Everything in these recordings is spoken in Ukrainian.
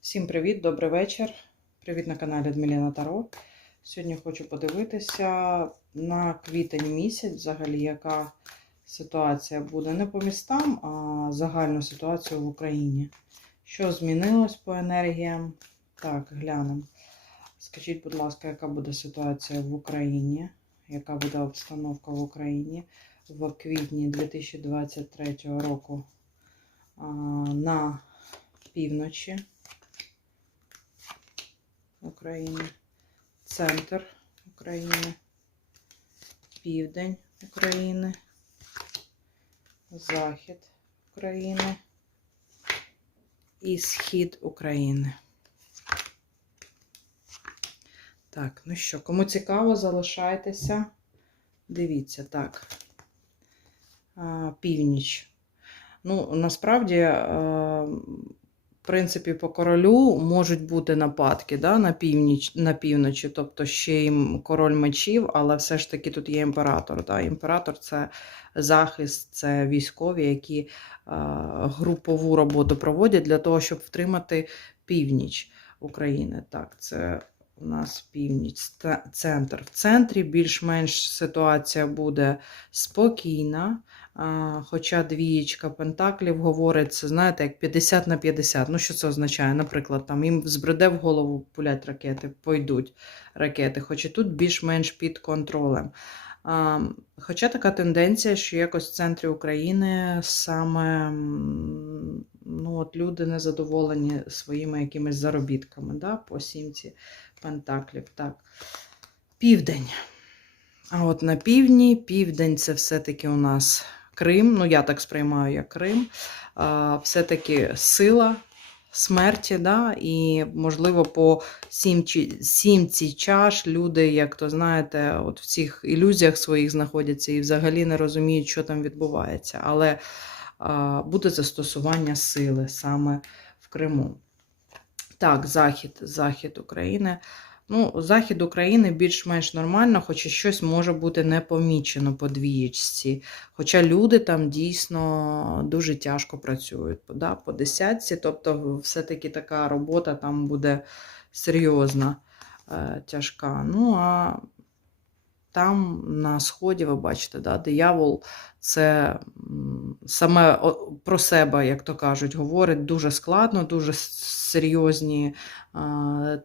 Всім привіт, добрий вечір. Привіт на каналі Дмиліна Таро. Сьогодні хочу подивитися на квітень місяць, взагалі, яка ситуація буде не по містам, а загальну ситуацію в Україні. Що змінилось по енергіям? Так, глянемо. Скажіть, будь ласка, яка буде ситуація в Україні? Яка буде обстановка в Україні в квітні 2023 року на півночі України, центр України, південь України, захід України і схід України. Так, ну що, кому цікаво, залишайтеся. Дивіться, так. Північ. Ну, насправді, е, принципі, по королю можуть бути нападки да, на, північ, на півночі, тобто ще й король мечів, але все ж таки тут є імператор. Да? Імператор це захист, це військові, які групову роботу проводять для того, щоб втримати північ України. Так, це у нас північ, центр. В центрі більш-менш ситуація буде спокійна. Хоча двієчка пентаклів говорить, це, знаєте, як 50 на 50. Ну, що це означає? Наприклад, там їм збреде в голову пулять ракети, пойдуть ракети, хоч і тут більш-менш під контролем. Хоча така тенденція, що якось в центрі України саме ну, от люди незадоволені своїми якимись заробітками да, по сімці пентаклів. Так. Південь. А от на півдні, південь це все-таки у нас Крим. Ну, я так сприймаю, як Крим. Все-таки сила смерті, да? і, можливо, по сімці, сімці чаш люди, як то знаєте, от в цих ілюзіях своїх знаходяться і взагалі не розуміють, що там відбувається. Але а, буде застосування сили саме в Криму. Так, захід, захід України. Ну, захід України більш-менш нормально, хоча щось може бути не помічено по двієчці. Хоча люди там дійсно дуже тяжко працюють да, по десятці, тобто все-таки така робота там буде серйозна, е, тяжка. Ну, а там на сході, ви бачите, да, диявол це саме про себе, як то кажуть, говорить дуже складно, дуже серйозні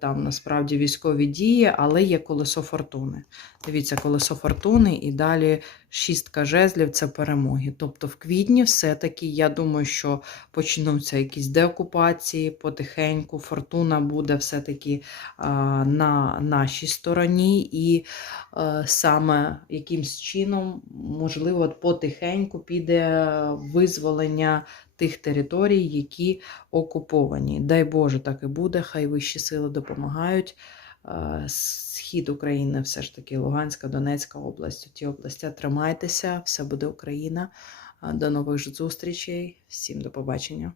там насправді військові дії, але є колесо фортуни. Дивіться, колесо фортуни і далі шістка жезлів це перемоги. Тобто в квітні все-таки я думаю, що почнуться якісь деокупації потихеньку. Фортуна буде все-таки на нашій стороні, і е, саме якимсь чином, можливо, потихеньку піде визволення тих територій, які окуповані. Дай Боже, так і буде. Хай вищі сили допомагають. Схід України, все ж таки, Луганська, Донецька область. Ті області тримайтеся, все буде Україна. До нових зустрічей. Всім до побачення.